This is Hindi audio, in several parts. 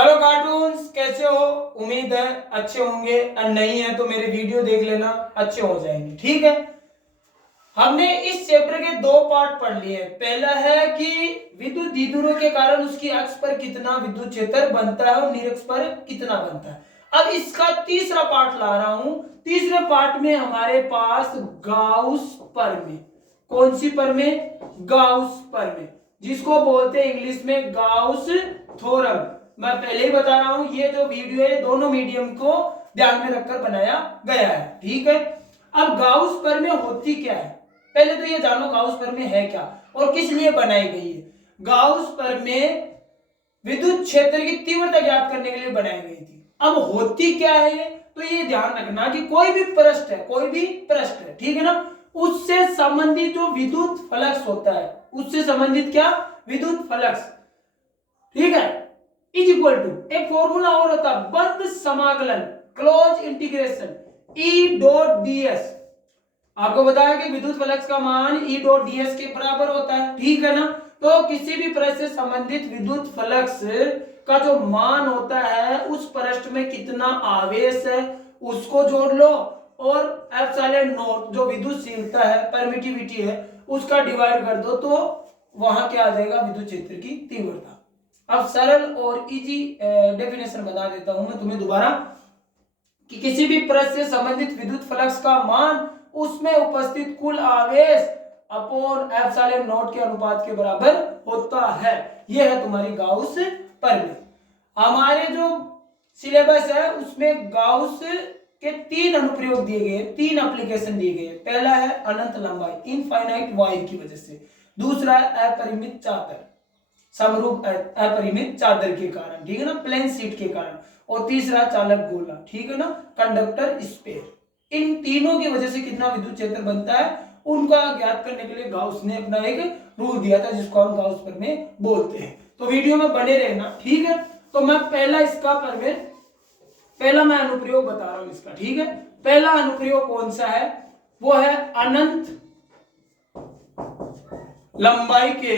हेलो कार्टून्स, कैसे हो? उम्मीद है अच्छे होंगे और नहीं है तो मेरे वीडियो देख लेना, अच्छे हो जाएंगे। ठीक है, हमने इस चैप्टर के दो पार्ट पढ़ लिए। पहला है कि विद्युत द्विध्रुव के कारण उसकी अक्ष पर कितना विद्युत क्षेत्र बनता है और निरक्ष पर कितना बनता है। अब इसका तीसरा पार्ट ला रहा हूं। तीसरे पार्ट में हमारे पास गाउस प्रमेय। कौन सी प्रमेय? गाउस प्रमेय, जिसको बोलते हैं इंग्लिश में गाउस थ्योरम। मैं पहले ही बता रहा हूं, ये जो वीडियो है दोनों मीडियम को ध्यान में रखकर बनाया गया है। ठीक है, अब गाउस प्रमेय होती क्या है, पहले तो ये जानो गाउस प्रमेय है क्या और किस लिए बनाई गई है। गाउस प्रमेय विद्युत क्षेत्र की तीव्रता ज्ञात करने के लिए बनाई गई थी। अब होती क्या है, तो ये ध्यान रखना कि कोई भी पृष्ठ है, ठीक है ना, उससे संबंधित जो विद्युत फ्लक्स होता है, उससे संबंधित क्या? विद्युत फ्लक्स। ठीक है, इज इक्वल टू एक फॉर्मूला और होता है, बंद समाकलन, close integration, E dot DS. आपको बताया कि विद्युत फ्लक्स का मान ई डॉट डीएस के बराबर होता है। ठीक है ना, तो किसी भी पृष्ठ से संबंधित विद्युत फ्लक्स का जो मान होता है, उस पृष्ठ में कितना आवेश है उसको जोड़ लो और एप्सिलॉन नॉट जो विद्युतशीलता है, परमिटिविटी है, उसका डिवाइड कर दो, तो वहां क्या आ जाएगा? विद्युत क्षेत्र की तीव्रता। अब सरल और इजी डेफिनेशन बता देता हूं मैं तुम्हें दोबारा कि किसी भी पृष्ठ से संबंधित विद्युत फ्लक्स का मान उसमें उपस्थित कुल आवेश अपॉन एप्सिलॉन नॉट के अनुपात के बराबर होता है। यह है तुम्हारी गाउस प्रमेय। हमारे जो सिलेबस है उसमें गाउस के तीन अनुप्रयोग दिए गए, तीन एप्लीकेशन दिए गए। पहला है अनंत लंबाई, इनफाइनाइट वायर की वजह से। दूसरा है अपरिमित चादर, समरूप अपरिमित चादर के कारण, ठीक है ना, प्लेन सीट के कारण। और तीसरा चालक गोला, ठीक है ना, कंडक्टर स्पेयर। इन तीनों की वजह से कितना विद्युत क्षेत्र बनता है, उनका ज्ञात करने के लिए गाउस ने अपना एक रूल दिया था, जिसको हम गाउस प्रमेय बोलते हैं। तो वीडियो में बने रहना, ठीक है। तो मैं पहला इसका प्रमेय, पहला मैं अनुप्रयोग बता रहा हूं इसका। ठीक है, पहला अनुप्रयोग कौन सा है? वो है अनंत लंबाई के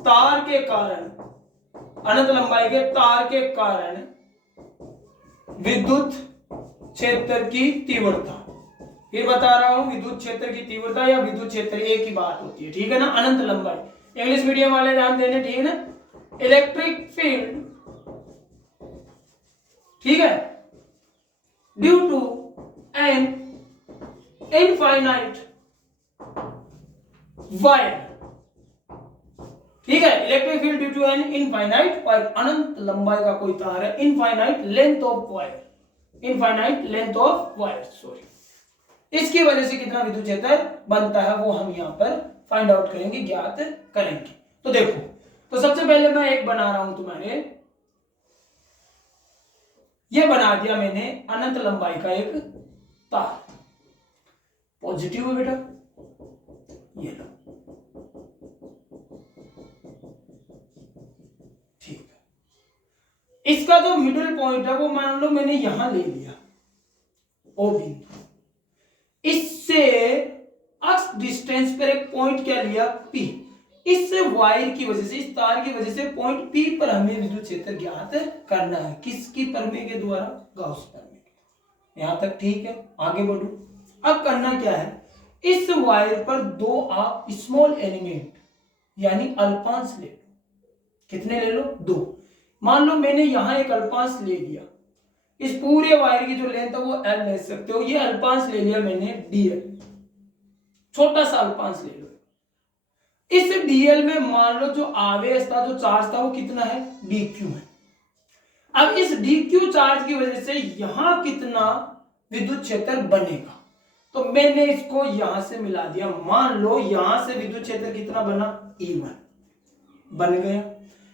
तार के कारण, अनंत लंबाई के तार के कारण विद्युत क्षेत्र की तीव्रता। फिर बता रहा हूं, विद्युत क्षेत्र की तीव्रता या विद्युत क्षेत्र एक ही बात होती है, ठीक है ना। अनंत लंबाई, इंग्लिश मीडियम वाले ध्यान देने, ठीक है ना। इलेक्ट्रिक फील्ड, ठीक है, due to an infinite wire, ठीक है, electric field due to an infinite wire. अनंत लंबाई का कोई तार है, infinite length of wire, infinite length of wire, sorry, इसकी वजह से कितना विद्युत क्षेत्र बनता है वो हम यहां पर फाइंड आउट करेंगे, ज्ञात करेंगे। तो देखो, तो सबसे पहले मैं एक बना रहा हूं तुम्हारे, ये बना दिया मैंने अनंत लंबाई का एक तार। पॉजिटिव है बेटा, ये लो, ठीक है। इसका जो मिडिल पॉइंट है वो मान लो मैंने यहां ले लिया, ओ बिंदु। इससे अक्ष डिस्टेंस पर एक पॉइंट क्या लिया? पी। इस वायर की वजह से, इस तार की वजह से पॉइंट पी पर हमें विद्युत क्षेत्र ज्ञात करना है। किसकी प्रमेय के द्वारा? गाउस प्रमेय। यहां तक ठीक है, आगे बढ़ो। अब करना क्या है, इस वायर पर दो आप स्मॉल एलिमेंट यानी अल्पांश ले लो। कितने ले लो? दो। मान लो मैंने यहां एक अल्पांश ले लिया, इस पूरे वायर की जो लेंथ है वो एल ले सकते हो, ये अल्पांश ले लिया मैंने डीएल, छोटा सा अल्पांश ले लो। इस डीएल में मान लो जो आवेश था, जो चार्ज था, वो कितना है? डीक्यू है। अब इस डीक्यू चार्ज की वजह से यहां कितना विद्युत क्षेत्र बनेगा, तो मैंने इसको यहां से मिला दिया। मान लो यहां से विद्युत क्षेत्र कितना बना? E1 बन गया।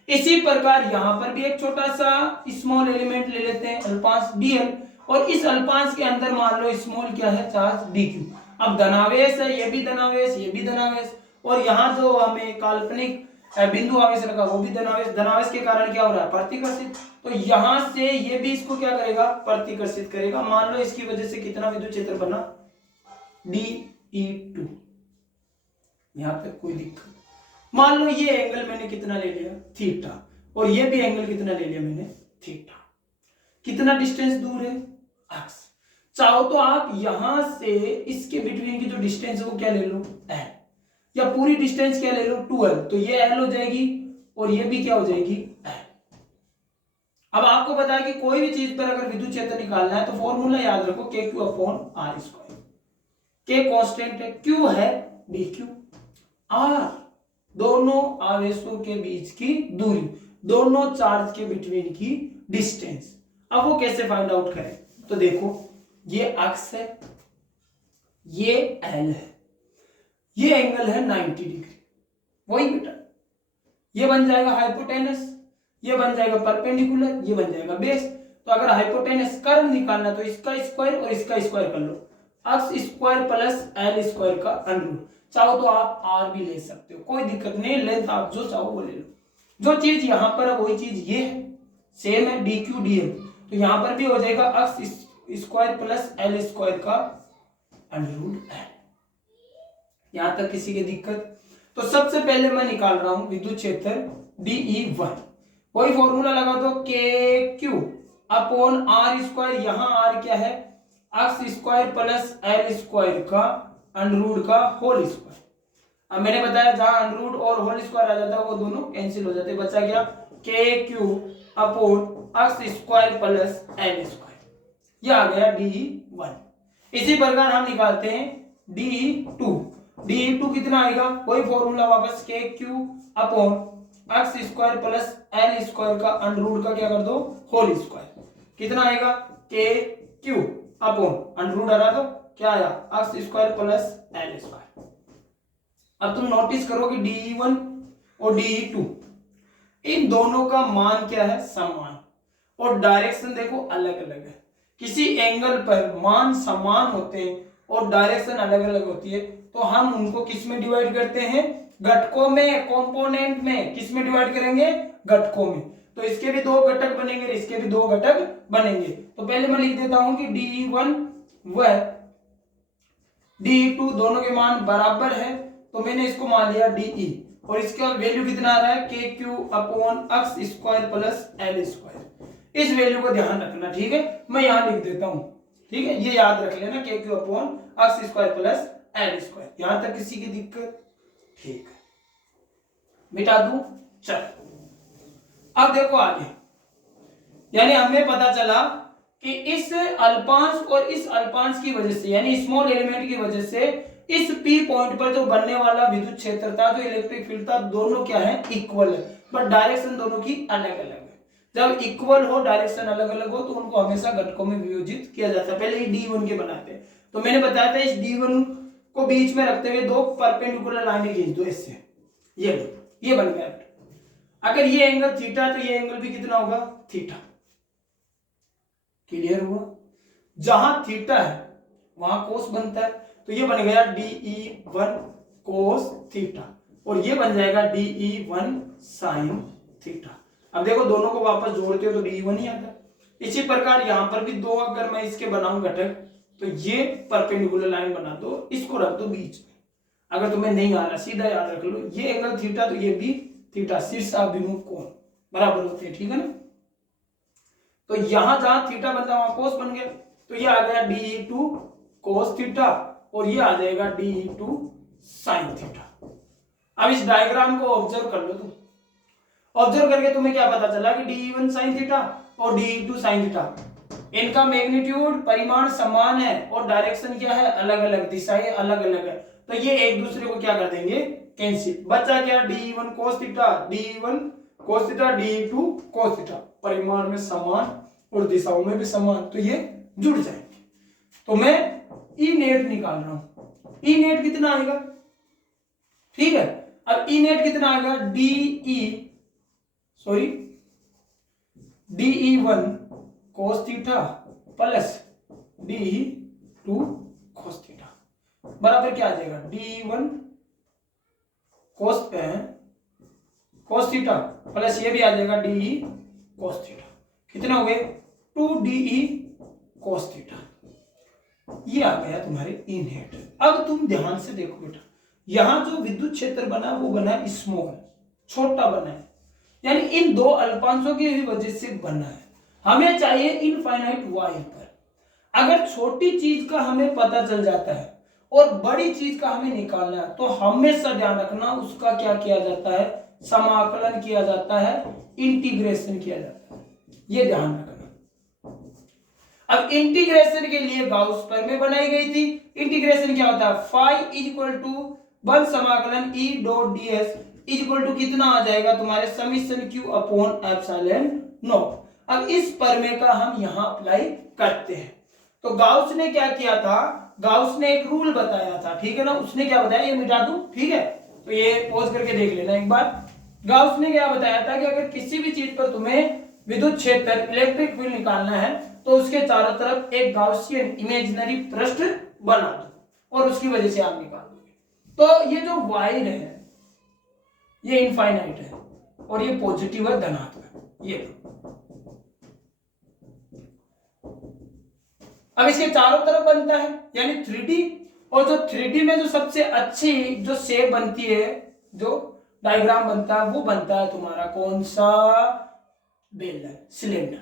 इसी प्रकार यहां पर भी एक छोटा सा स्मॉल एलिमेंट ले लेते हैं, अल्पांश डीएल, और इस अल्पांश के अंदर मान लो स्मॉल क्या है? Charge D Q. अब धनावेश है, ये भी धनावेश, ये भी धनावेश, और यहां जो हमें काल्पनिक बिंदु आवेश लगा वो भी धनावेश। धनावेश के कारण क्या हो रहा है? प्रतिकर्षित। तो यहां से ये भी इसको क्या करेगा? प्रतिकर्षित करेगा। मान लो इसकी वजह से कितना विद्युत क्षेत्र बना? DE2। यहां तक कोई दिक्कत? मान लो ये एंगल मैंने कितना ले लिया? थीटा, और ये भी एंगल कितना ले लिया मैंने, थीटा। कितना डिस्टेंस दूर है, एक्स। चाहो तो आप यहां से इसके बिटवीन की जो डिस्टेंस है वो क्या ले लो, एल, या पूरी डिस्टेंस क्या ले लो, 2l, तो ये एल हो जाएगी और ये भी क्या हो जाएगी, एल। अब आपको पता है कि कोई भी चीज पर अगर विद्युत क्षेत्र निकालना है तो फॉर्मूला याद रखो, के क्यू अपॉन आर स्क्वायर। के कांस्टेंट है, क्यू है डी क्यू, आर दोनों आवेशों के बीच की दूरी, दोनों चार्ज के बिटवीन की डिस्टेंस। अब वो कैसे फाइंड आउट करें, तो देखो ये एक्स है, ये एल है, ये एंगल है 90 डिग्री, वही बेटा। ये बन जाएगा हाइपोटेनस, ये बन जाएगा परपेंडिकुलर, ये बन जाएगा बेस। तो अगर हाइपोटेनस कर्व निकालना तो इसका स्क्वायर और इसका स्क्वायर कर लो, X square plus L square का अंडर। चाहो तो आप आर भी ले सकते हो, कोई दिक्कत नहीं, लेंथ आप जो चाहो वो ले लो। जो चीज यहां पर है वही चीज ये है, सेम है, डी क्यू डी एम, तो यहां पर भी हो जाएगा x square plus L square का अंडर रूट एल। यहां तक किसी की दिक्कत? तो सबसे पहले मैं निकाल रहा हूं विद्युत क्षेत्र DE1, वही फॉर्मूला लगा दो, के क्यू अपॉन आर स्क्वायर, यहां आर क्या है, x square plus L square का अंडर रूट का होल स्क्वायर। अब मैंने बताया जहां अंडर रूट और होल स्क्वायर आ जाता है वो दोनों कैंसिल हो जाते हैं, बचा क्या, के Q upon x square plus L square, ये आ गया DE1। इसी प्रकार हम निकालते हैं DE2। DE2 कितना आएगा, वही फॉर्मूला वापस, के Q upon x square plus L square का अंडर रूट का क्या कर दो, होल स्क्वायर। कितना आएगा, के क्यू अपॉन अंडर रूट हटा दो, क्या आया, x square plus L square. अब तुम नोटिस करो कि DE1 और DE2 इन दोनों का मान क्या है, समान, और डायरेक्शन देखो अलग अलग है। किसी एंगल पर मान समान होते हैं और डायरेक्शन अलग अलग होती है तो हम उनको किस में डिवाइड करते हैं, घटकों में, कंपोनेंट में। किस में डिवाइड करेंगे, घटकों में। तो इसके भी दो घटक बनेंगे, इसके भी दो घटक बनेंगे। तो पहले मैं लिख देता हूं कि DE1 व DE2 दोनों के मान बराबर है, तो मैंने इसको मान लिया DE, और इसका वैल्यू कितना आ रहा है, के Q upon x square plus L square. इस वैल्यू को ध्यान रखना, ठीक है, मैं यहां लिख देता हूं, ठीक है, ये याद रख लेना, के Q upon x square plus L square. यहां तक किसी की दिक्कत, ठीक है, मिटा दूं, चल। अब देखो आगे, यानी हमें पता चला कि इस अल्पांश और इस अल्पांश की वजह से, यानी स्मॉल एलिमेंट की वजह से इस पी पॉइंट पर जो बनने वाला विद्युत क्षेत्र था, जो इलेक्ट्रिक फील्ड था, दोनों क्या है, इक्वल है, बट डायरेक्शन दोनों की अलग अलग है। जब इक्वल हो, डायरेक्शन अलग अलग हो, तो उनको हमेशा घटकों में विभाजित किया जाता है। पहले D1 के बनाते हैं, तो मैंने बताया था इस D1 को बीच में रखते हुए दो परपेंडिकुलर लाइनें खींच दो इससे, ये बन गया। अगर ये एंगल थीटा है तो ये एंगल भी कितना होगा, थीटा। क्लियर हुआ? जहां थीटा है वहां कोस बनता है, तो ये बन गया DE1 कोस थीटा, और ये बन जाएगा DE1 साइन थीटा। अब देखो दोनों को वापस जोड़ते हो तो DE1 ही आता है। इसी प्रकार यहां पर भी दो अगर मैं इसके बनाऊं घटक, तो ये परपेंडिकुलर लाइन बना दो, इसको रख दो बीच में। अगर तुम्हें नहीं आ रहा सीधा याद रख लो, ये एंगल थीटा तो ये भी थीटा, शीर्षाभिमुख कोण बराबर होते हैं, ठीक है ना। तो यहां जहां थीटा बनता वहां कोस बन गया, तो ये आ गया DE2 कोस थीटा, और ये आ जाएगा DE2 साइन थीटा। अब इस डायग्राम को ऑब्जर्व कर लो तुम, ऑब्जर्व करके तुम्हें क्या पता चला कि DE1 साइन थीटा और DE2 साइन थीटा, इनका मैग्नीट्यूड परिमाण समान है और डायरेक्शन क्या है, अलग अलग, दिशाएं अलग अलग है। तो ये एक दूसरे को क्या कर देंगे, कैंसिल। बचा क्या, DE1 cos theta, DE1 cos theta, DE2 cos theta, परिमाण में समान और दिशाओं में भी समान, तो ये जुड़ जाएंगे। तो मैं ई नेट निकाल रहा हूं, ई नेट कितना आएगा, ठीक है। अब ई नेट कितना आएगा, DE1 cos theta plus DE2 cos theta बराबर क्या आ जाएगा, DE1 cos थीटा प्लस ये भी आ जाएगा DE cos थीटा। कितना हो गए, 2DE cos थीटा। ये आ गया तुम्हारे ई नेट। अब तुम ध्यान से देखो बेटा, यहां जो विद्युत क्षेत्र बना वो बना है स्मॉल, छोटा बना है, यानी इन दो अल्पांशों की ही वजह से बना है। हमें चाहिए इनफाइनाइट वायर पर। अगर छोटी चीज का हमें पता चल जाता है और बड़ी चीज का हमें निकालना है तो हमेशा ध्यान रखना उसका क्या किया जाता है, समाकलन किया जाता है, इंटीग्रेशन किया जाता है, ये ध्यान रखना। अब इंटीग्रेशन के लिए गाउस प्रमेय बनाई गई थी। इंटीग्रेशन क्या होता है, फाई इज इक्वल टू 1 समाकलन E dot D S is equal to कितना आ जाएगा तुम्हारे summation Q upon epsilon naught. अब इस प्रमेय का हम यहां अप्लाई करते हैं। तो गाउस ने क्या किया था, गाउस ने एक रूल बताया था, ठीक है ना। उसने क्या बताया, ये मिटा दूं, ठीक है, तो ये पॉज करके देख लेना एक बार। गाउस ने क्या बताया था कि अगर किसी भी चीज पर तुम्हें विद्युत क्षेत्र इलेक्ट्रिक फील्ड निकालना है तो उसके चारों तरफ एक गाउसियन इमेजिनरी पृष्ठ बना दो और उसकी वजह से आप निकाल दोगे। तो ये जो वायर है ये इनफाइनाइट है और ये पॉजिटिव है, धनात्मक। ये अब इसके चारों तरफ बनता है यानी 3D, और जो 3D में जो सबसे अच्छी जो शेप बनती है, जो डायग्राम बनता है, वो बनता है तुम्हारा कौन सा, बेलन, सिलेंडर।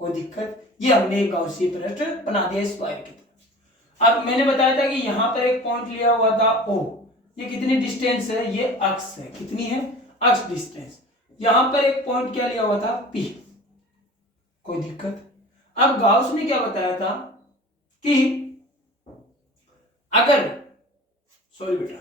कोई दिक्कत, ये हमने एक गाउसीय पृष्ठ बना दिया इस वायर की तरफ। अब मैंने बताया था कि यहां पर एक पॉइंट लिया हुआ था O, ये कितनी डिस्टेंस है, ये अक्ष है, कितनी है, अक्ष डिस्टेंस। यहां पर एक पॉइंट क्या लिया हुआ था, P। कोई दिक्कत। अब गाउस ने क्या बताया था कि अगर, सॉरी बेटा,